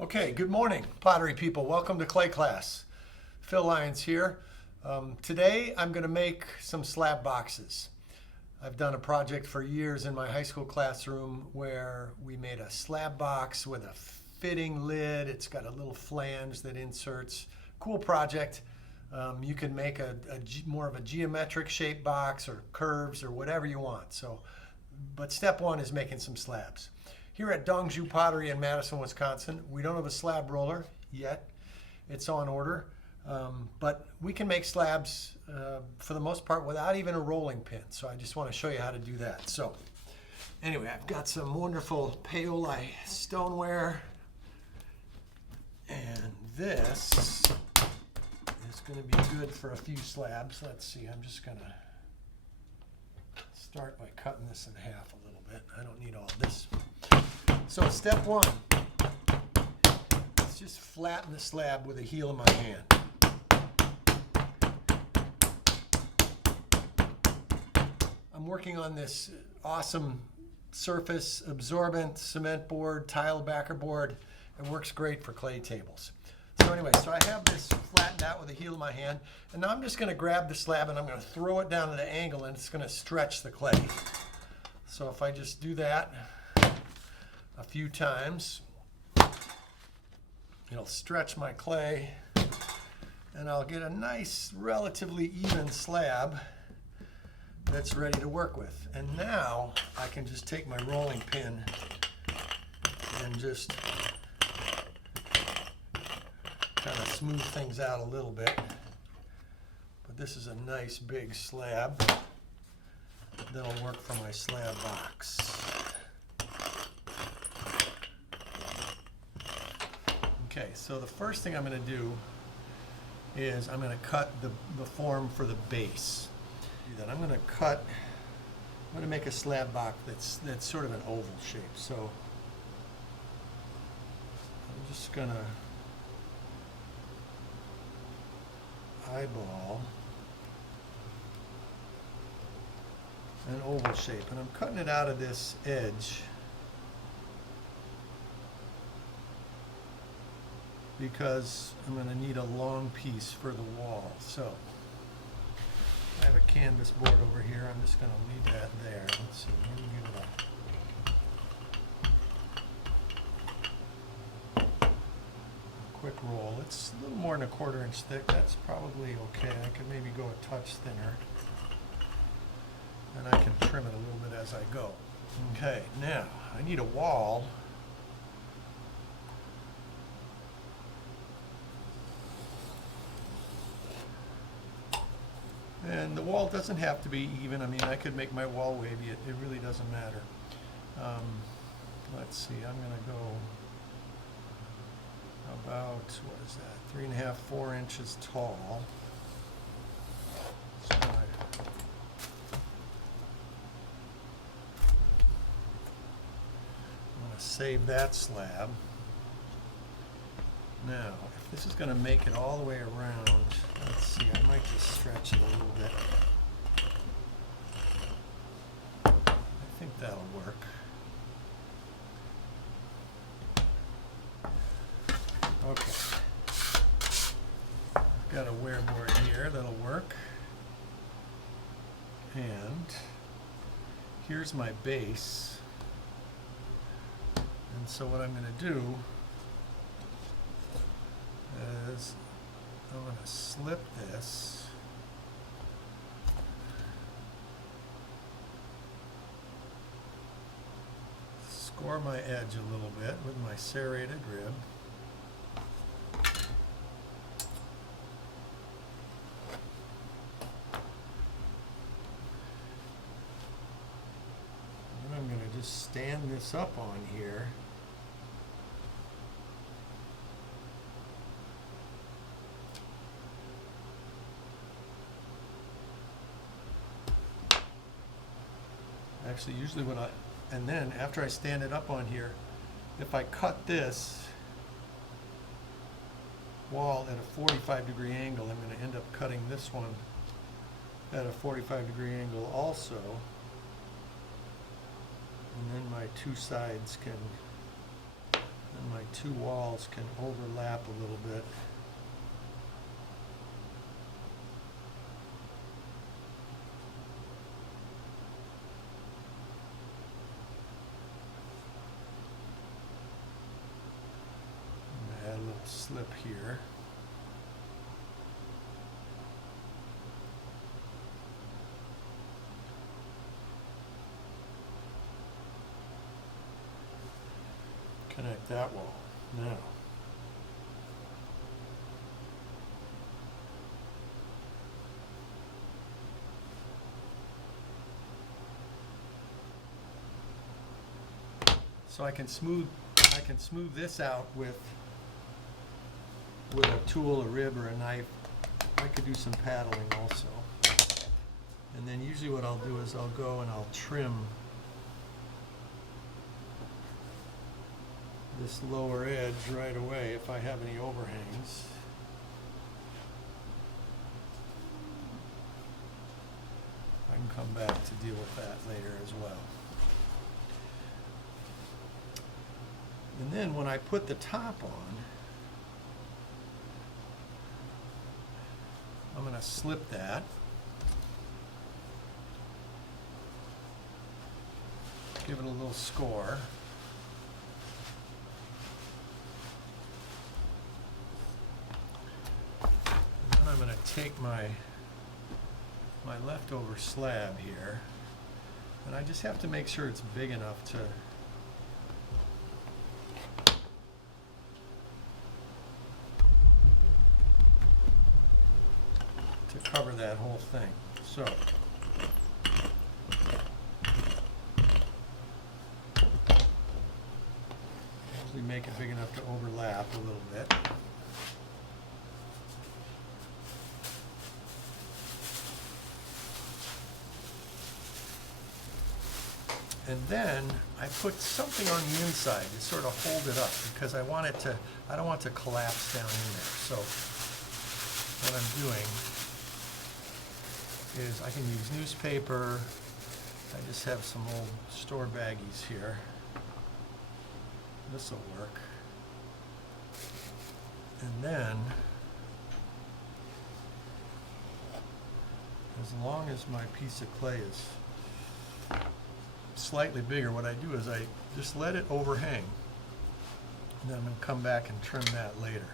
Okay, good morning, pottery people. Welcome to clay class. Phil Lyons here. Today I'm going to make some slab boxes. I've done a project for years in my high school classroom where we made a slab box with a fitting lid. It's got a little flange that inserts. Cool project. You can make more of a geometric shape box or curves or whatever you want. But step one is making some slabs. Here at Dongzhu Pottery in Madison, Wisconsin, we don't have a slab roller yet. It's on order, but we can make slabs for the most part without even a rolling pin. So I just want to show you how to do that. So anyway, I've got some wonderful paoli stoneware, and this is going to be good for a few slabs. Let's see, I'm just going to start by cutting this in half a little bit. I don't need all this. So step one, let's just flatten the slab with the heel of my hand. I'm working on this awesome surface absorbent cement board, tile backer board. It works great for clay tables. So anyway, I have this flattened out with the heel of my hand, and now I'm just going to grab the slab and I'm going to throw it down at an angle, and it's going to stretch the clay. So if I just do that a few times, it'll stretch my clay and I'll get a nice relatively even slab that's ready to work with. And now I can just take my rolling pin and just kind of smooth things out a little bit. But this is a nice big slab that'll work for my slab box. Okay, so the first thing I'm going to do is I'm going to cut the form for the base. Then I'm going to make a slab box that's sort of an oval shape. So I'm just going to eyeball an oval shape, and I'm cutting it out of this edge because I'm going to need a long piece for the wall. So I have a canvas board over here. I'm just going to leave that there. Let's see, let me give it a quick roll. It's a little more than a 1/4 inch thick. That's probably okay. I could maybe go a touch thinner, and I can trim it a little bit as I go. Okay, now I need a wall. And the wall doesn't have to be even. I mean, I could make my wall wavy. It really doesn't matter. Let's see, I'm going to go about, what is that, 3.5, 4 inches tall. So I'm going to save that slab. Now, if this is going to make it all the way around, let's see, I might just stretch it a little bit. I think that'll work. Okay. I've got a wear board here that'll work. And here's my base. And so what I'm going to do is I'm going to slip this score my edge a little bit with my serrated rib. And I'm going to just stand this up on here. Actually, usually and then after I stand it up on here, if I cut this wall at a 45-degree angle, I'm going to end up cutting this one at a 45-degree angle also. And then my two sides and my two walls can overlap a little bit. Add a little slip here. Connect that wall. Now, so I can smooth this out with a tool, a rib, or a knife. I could do some paddling also. And then usually what I'll do is I'll go and I'll trim this lower edge right away if I have any overhangs. I can come back to deal with that later as well. And then when I put the top on, I'm going to slip that. Give it a little score. I'm going to take my leftover slab here, and I just have to make sure it's big enough to cover that whole thing. So usually make it big enough to overlap a little bit. And then I put something on the inside to sort of hold it up because I don't want it to collapse down in there. So what I'm doing is I can use newspaper. I just have some old store baggies here. This will work. And then, as long as my piece of clay is slightly bigger, what I do is I just let it overhang, and then I'm going to come back and trim that later.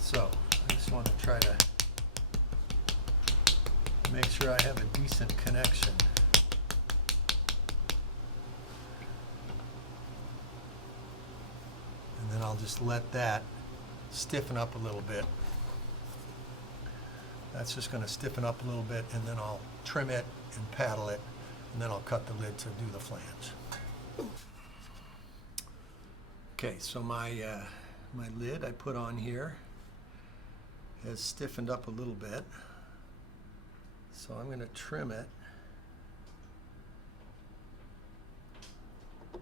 So I just want to try to make sure I have a decent connection. And then I'll just let that stiffen up a little bit. That's just going to stiffen up a little bit, and then I'll trim it and paddle it, and then I'll cut the lid to do the flange. Okay, so my lid I put on here has stiffened up a little bit. So I'm going to trim it. I'm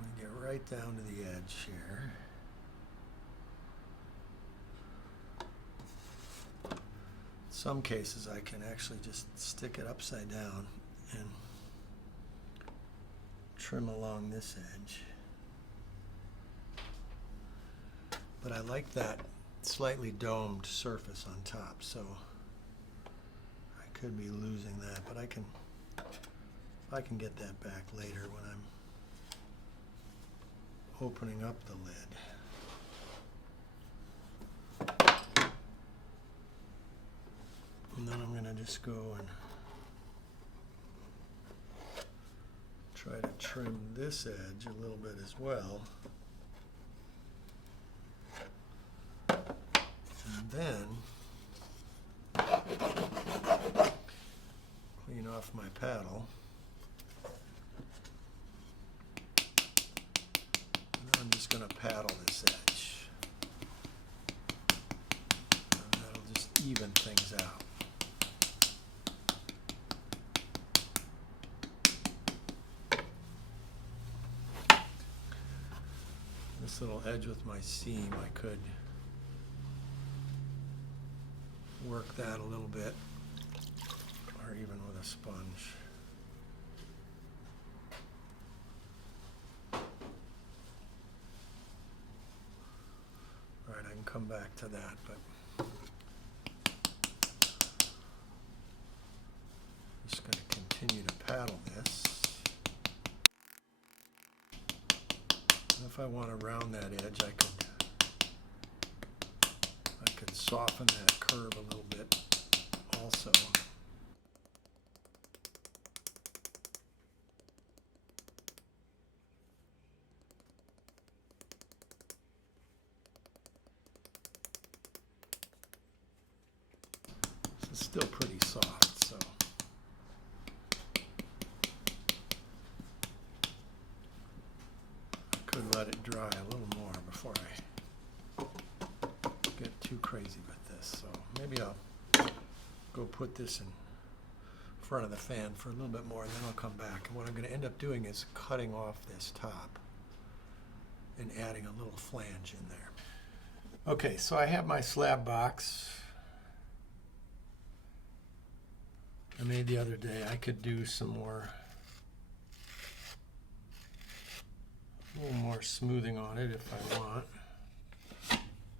going to get right down to the edge here. In some cases I can actually just stick it upside down and trim along this edge. But I like that slightly domed surface on top, so I could be losing that, but I can get that back later when I'm opening up the lid. And then I'm going to just go and try to trim this edge a little bit as well. And then clean off my paddle. And I'm just going to paddle this edge. And that'll just even things out. This little edge with my seam, I could work that a little bit, or even with a sponge. All right, I can come back to that, but I'm just going to continue to paddle this. If I want to round that edge, I could soften that curve a little bit also. This is still pretty soft, so could let it dry a little more before I get too crazy with this. So maybe I'll go put this in front of the fan for a little bit more, and then I'll come back. And what I'm going to end up doing is cutting off this top and adding a little flange in there. Okay, so I have my slab box I made the other day. I could do some more, a little more smoothing on it if I want.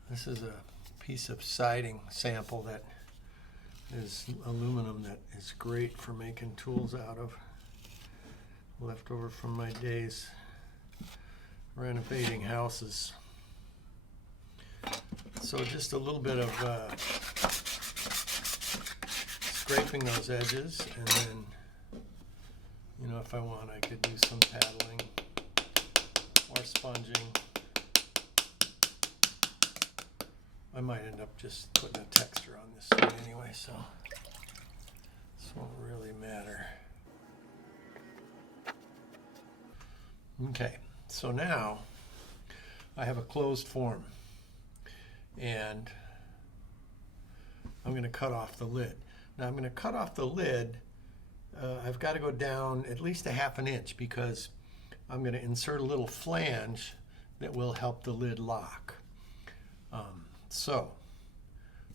This is a piece of siding sample that is aluminum that is great for making tools out of. Left over from my days renovating houses. So just a little bit of scraping those edges, and then, you know, if I want, I could do some paddling or sponging. I might end up just putting a texture on this thing anyway, so this won't really matter. Okay, so now I have a closed form, and I'm going to cut off the lid. Now I'm going to cut off the lid. I've got to go down at least 1/2 inch because I'm going to insert a little flange that will help the lid lock. So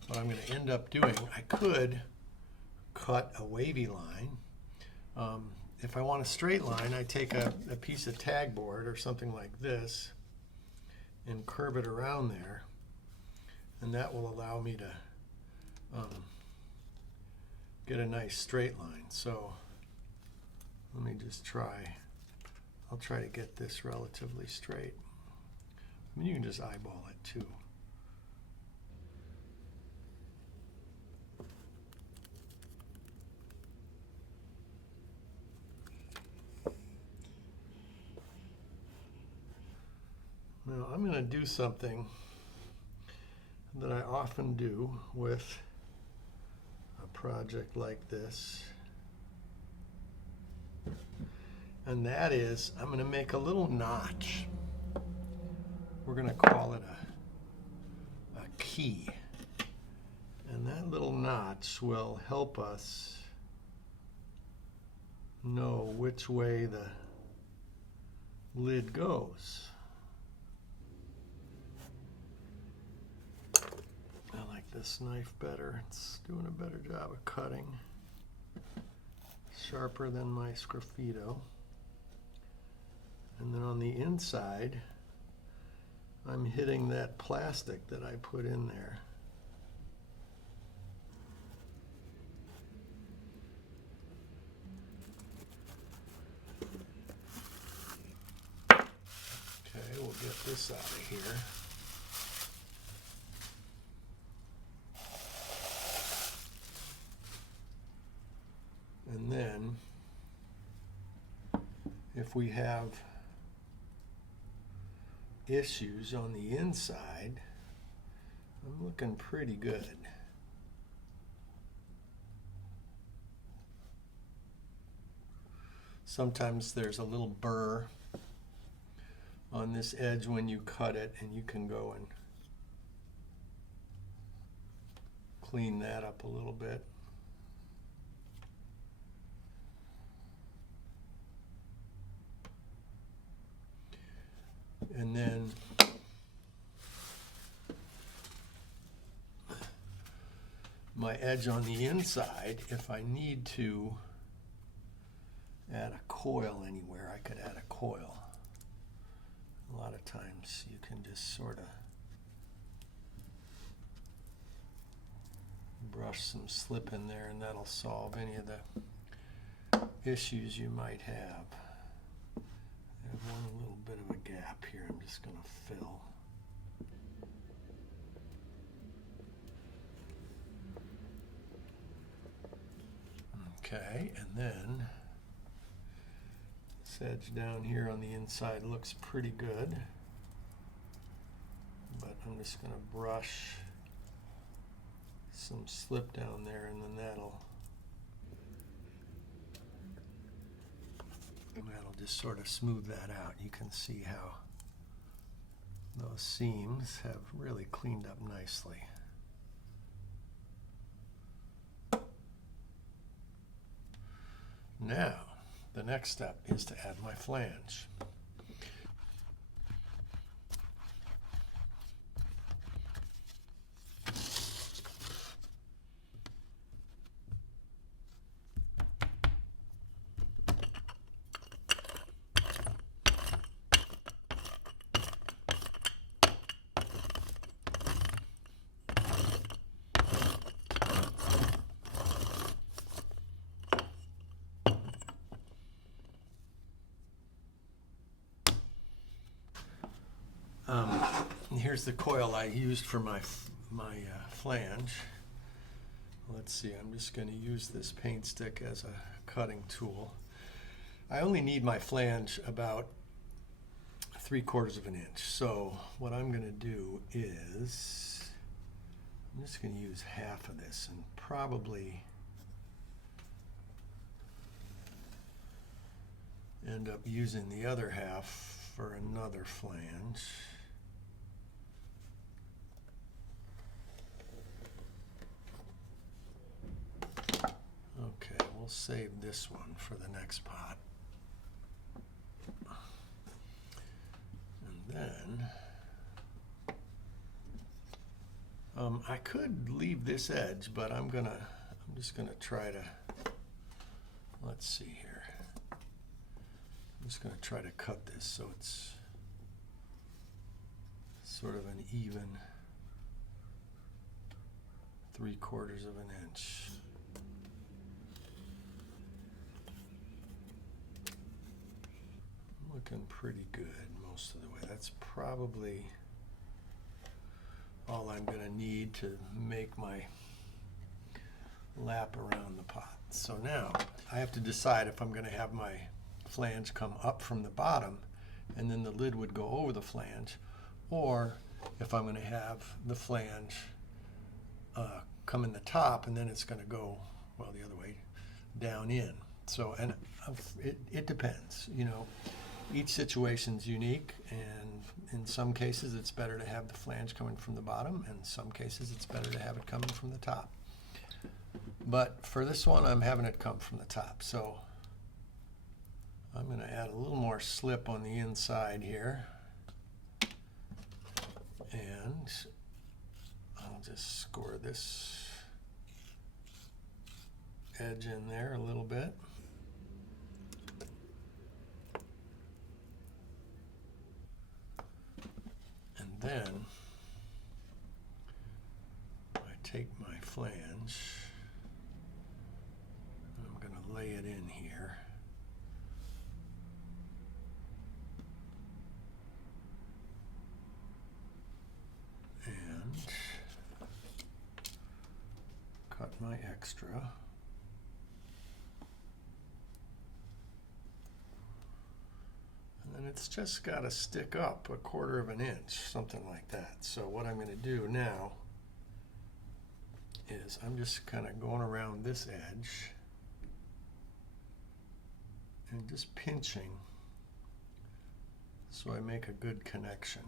what I'm going to end up doing, I could cut a wavy line. If I want a straight line, I take a piece of tag board or something like this and curve it around there, and that will allow me to get a nice straight line. So let me just try. I'll try to get this relatively straight. I mean, you can just eyeball it too. Now I'm going to do something that I often do with a project like this, and that is I'm going to make a little notch. We're going to call it a key, and that little notch will help us know which way the lid goes. This knife better. It's doing a better job of cutting. Sharper than my Sgraffito. And then on the inside, I'm hitting that plastic that I put in there. Okay, we'll get this out of here. And then, if we have issues on the inside, I'm looking pretty good. Sometimes there's a little burr on this edge when you cut it, and you can go and clean that up a little bit. And then my edge on the inside, if I need to add a coil anywhere, I could add a coil. A lot of times you can just sort of brush some slip in there, and that'll solve any of the issues you might have. I have one little bit of a gap here I'm just going to fill. Okay, and then this edge down here on the inside looks pretty good, but I'm just going to brush some slip down there, and then that'll just sort of smooth that out. You can see how those seams have really cleaned up nicely. Now, the next step is to add my flange. Here's the coil I used for my flange. Let's see, I'm just going to use this paint stick as a cutting tool. I only need my flange about 3/4 of an inch. So what I'm going to do is I'm just going to use half of this and probably end up using the other half for another flange. Okay, we'll save this one for the next pot. And then I could leave this edge, but I'm just gonna try to, let's see here. I'm just gonna try to cut this so it's sort of an even 3/4 of an inch. Looking pretty good most of the way. That's probably all I'm going to need to make my lap around the pot. So now I have to decide if I'm going to have my flange come up from the bottom and then the lid would go over the flange, or if I'm going to have the flange come in the top and then it's going to go, well, the other way, down in. So, and it depends, you know. Each situation's unique, and in some cases it's better to have the flange coming from the bottom, and in some cases it's better to have it coming from the top. But for this one, I'm having it come from the top. So I'm going to add a little more slip on the inside here, and I'll just score this edge in there a little bit. Then I take my flange and I'm going to lay it in here. And cut my extra. And it's just got to stick up 1/4 of an inch, something like that. So what I'm going to do now is I'm just kind of going around this edge and just pinching so I make a good connection.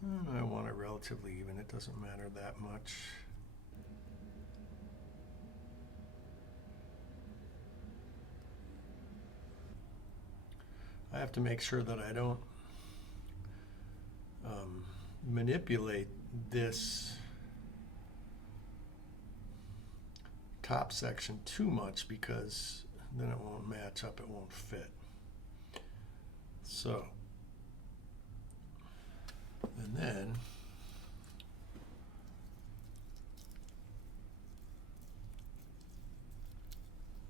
And I want it relatively even. It doesn't matter that much. I have to make sure that I don't manipulate this top section too much, because then it won't match up, it won't fit. So, and then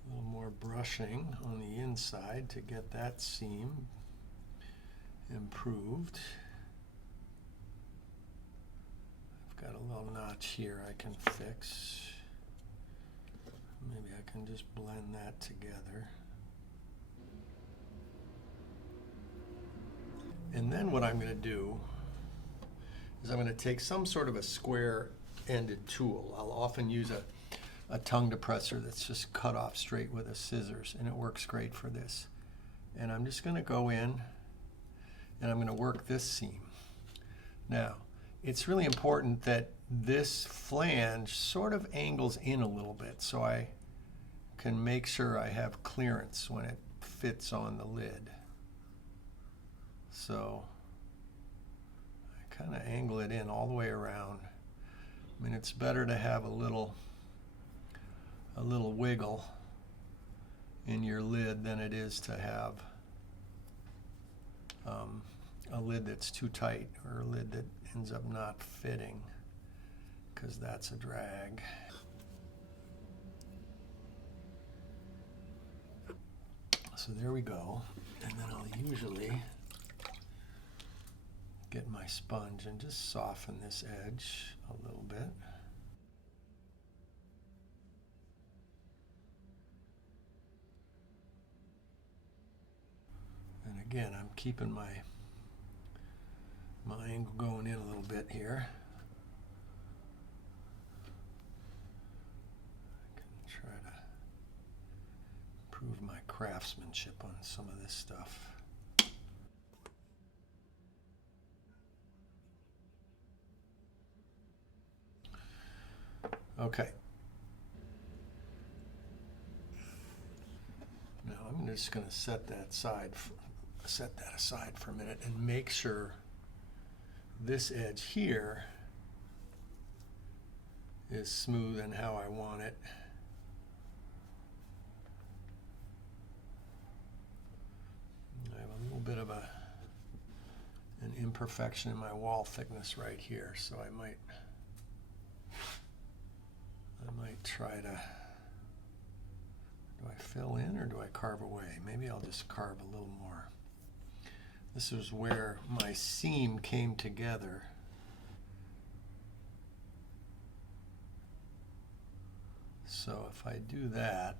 a little more brushing on the inside to get that seam improved. I've got a little notch here I can fix. Maybe I can just blend that together. And then what I'm going to do is I'm going to take some sort of a square-ended tool. I'll often use a tongue depressor that's just cut off straight with a scissors, and it works great for this. And I'm just going to go in and I'm going to work this seam. Now, it's really important that this flange sort of angles in a little bit so I can make sure I have clearance when it fits on the lid. So I kind of angle it in all the way around. I mean, it's better to have a little wiggle in your lid than it is to have a lid that's too tight, or a lid that ends up not fitting, because that's a drag. So there we go. And then I'll usually get my sponge and just soften this edge a little bit. And again, I'm keeping my angle going in a little bit here. I can try to improve my craftsmanship on some of this stuff. Okay. Now I'm just going to set that aside for a minute and make sure this edge here is smooth and how I want it. I have a little bit of an imperfection in my wall thickness right here, so I might try to, do I fill in or do I carve away? Maybe I'll just carve a little more. This is where my seam came together. So if I do that,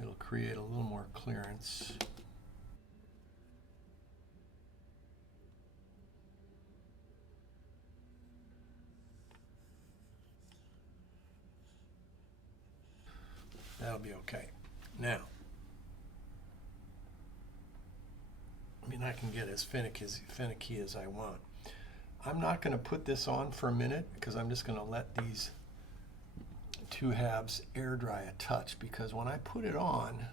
it'll create a little more clearance. That'll be okay. Now, I mean, I can get as finicky as I want. I'm not going to put this on for a minute, because I'm just going to let these two halves air dry a touch, because when I put it on,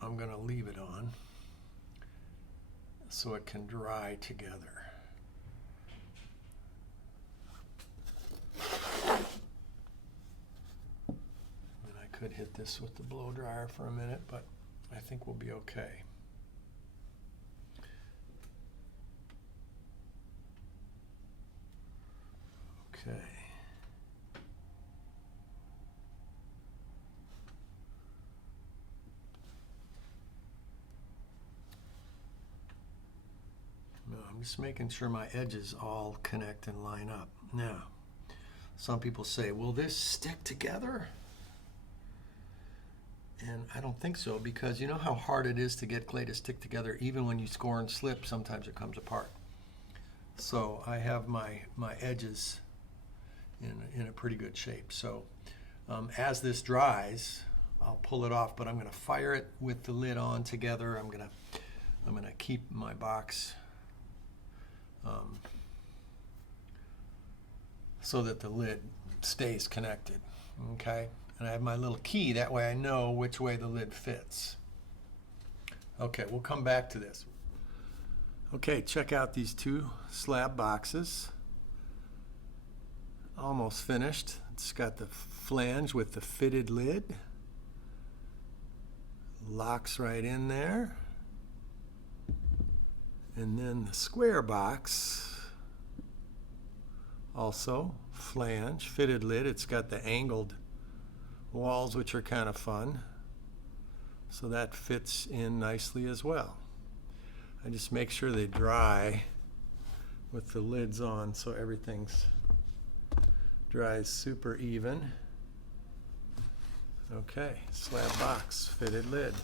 I'm going to leave it on so it can dry together. Could hit this with the blow dryer for a minute, but I think we'll be okay. Okay. Now I'm just making sure my edges all connect and line up. Now, some people say, will this stick together? And I don't think so, because you know how hard it is to get clay to stick together. Even when you score and slip, sometimes it comes apart. So I have my edges in a pretty good shape. So as this dries, I'll pull it off, but I'm going to fire it with the lid on together. I'm going to keep my box so that the lid stays connected. Okay, and I have my little key, that way I know which way the lid fits. Okay, we'll come back to this. Okay, check out these two slab boxes. Almost finished. It's got the flange with the fitted lid. Locks right in there. And then the square box, also flange, fitted lid. It's got the angled walls, which are kind of fun. So that fits in nicely as well. I just make sure they dry with the lids on so everything's dries super even. Okay, slab box, fitted lid.